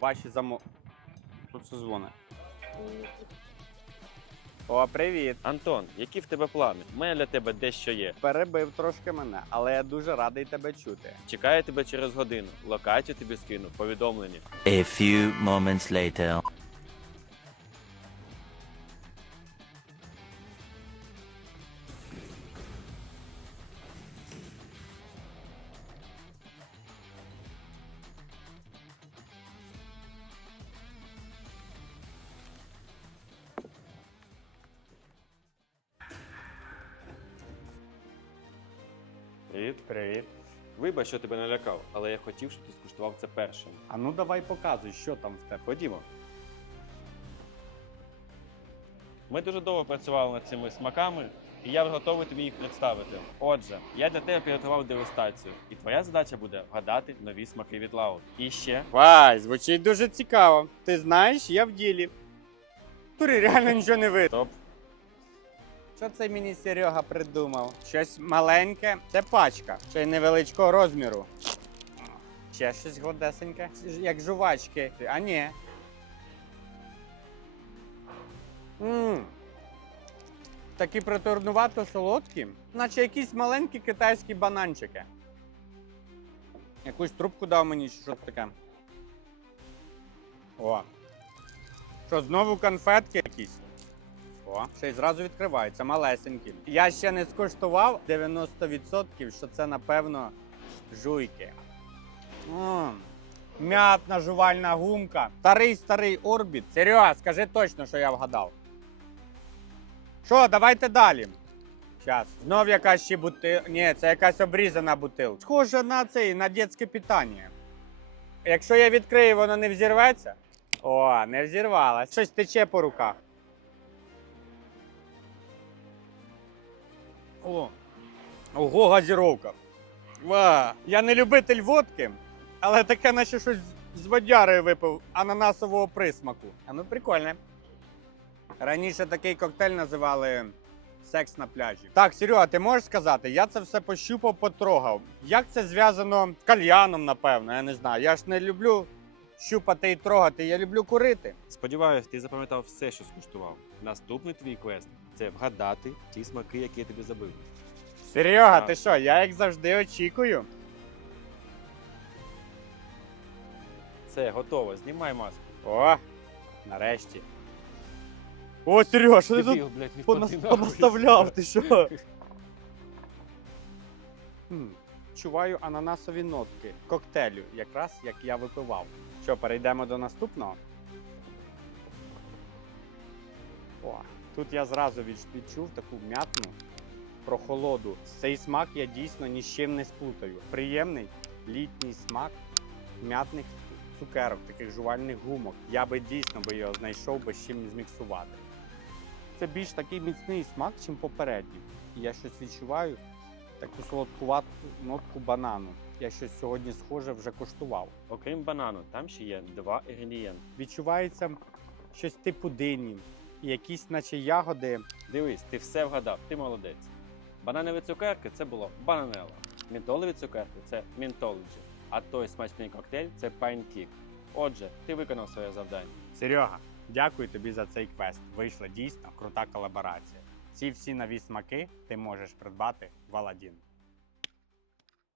Ваші замо... Тут все дзвони. О, привіт! Антон, які в тебе плани? У мене для тебе дещо є. Перебив трошки мене, але я дуже радий тебе чути. Чекаю тебе через годину. Локацію тобі скину, повідомлення. A few moments later. Привіт. Привіт. Вибач, що тебе налякав, але я хотів, щоб ти скуштував це першим. А ну давай показуй, що там в тебе. Ходімо. Ми дуже довго працювали над цими смаками, і я готовий тобі їх представити. Отже, я для тебе підготував дегустацію, і твоя задача буде вгадати нові смаки від Лаут. І ще Вай, звучить дуже цікаво. Ти знаєш, я в ділі. Турі реально нічого не видно. топ. Що це мені Серега придумав? Щось маленьке. Це пачка, ще й невеличкого розміру. Ще щось годесеньке. Як жувачки. А ні. Ммм. Такі притурнувато солодкі, наче якісь маленькі китайські бананчики. Якусь трубку дав мені, що це таке. О. Що, знову конфетки якісь? О, ще й зразу відкривається, малесенькі. Я ще не скуштував 90%, що це, напевно, жуйки. М'ятна жувальна гумка. Старий старий орбіт. Серега, скажи точно, що я вгадав. Що, давайте далі. Зараз. Знов якась ще бутил. Ні, це якась обрізана бутилка. Схоже на цей, на дитяче питання. Якщо я відкрию, воно не взірветься. О, не взірвалась. Щось тече по руках. О, ого, газіровка. Ва. Я не любитель водки, але таке наче щось з водярою випив ананасового присмаку. А ну прикольне. Раніше такий коктейль називали секс на пляжі. Так, Серега, ти можеш сказати, я це все пощупав, потрогав. Як це зв'язано з кальяном, напевно, я не знаю. Я ж не люблю щупати і трогати, я люблю курити. Сподіваюсь, ти запам'ятав все, що скуштував. Наступний твій квест це вгадати ті смаки, які я тобі забив. Серега, Так. ти що, я як завжди очікую. Все, готово, знімай маску. О, нарешті. О, Серега, що ти тут Дебіл, блядь, не понас- нахуй. понаставляв? Ти що? Хм, Чуваю ананасові нотки коктейлю, якраз як я випивав. Що, перейдемо до наступного? О, тут я зразу відчув таку м'ятну прохолоду. Цей смак я дійсно ні з чим не сплутаю. Приємний літній смак м'ятних цукерок, таких жувальних гумок. Я би дійсно би його знайшов би з чим зміксувати. Це більш такий міцний смак, чим попередній. І я щось відчуваю таку солодкувату нотку банану. Я щось сьогодні схоже вже коштував. Окрім банану, там ще є два інгредієнти. Відчувається щось типу дині, і якісь, наче ягоди. Дивись, ти все вгадав, ти молодець. Бананові цукерки це було бананелла. Мінтолові цукерки це мінтолоджі. А той смачний коктейль це пайнкік. Отже, ти виконав своє завдання. Серега, дякую тобі за цей квест. Вийшла дійсно крута колаборація. Ці всі нові смаки ти можеш придбати в Аладдін.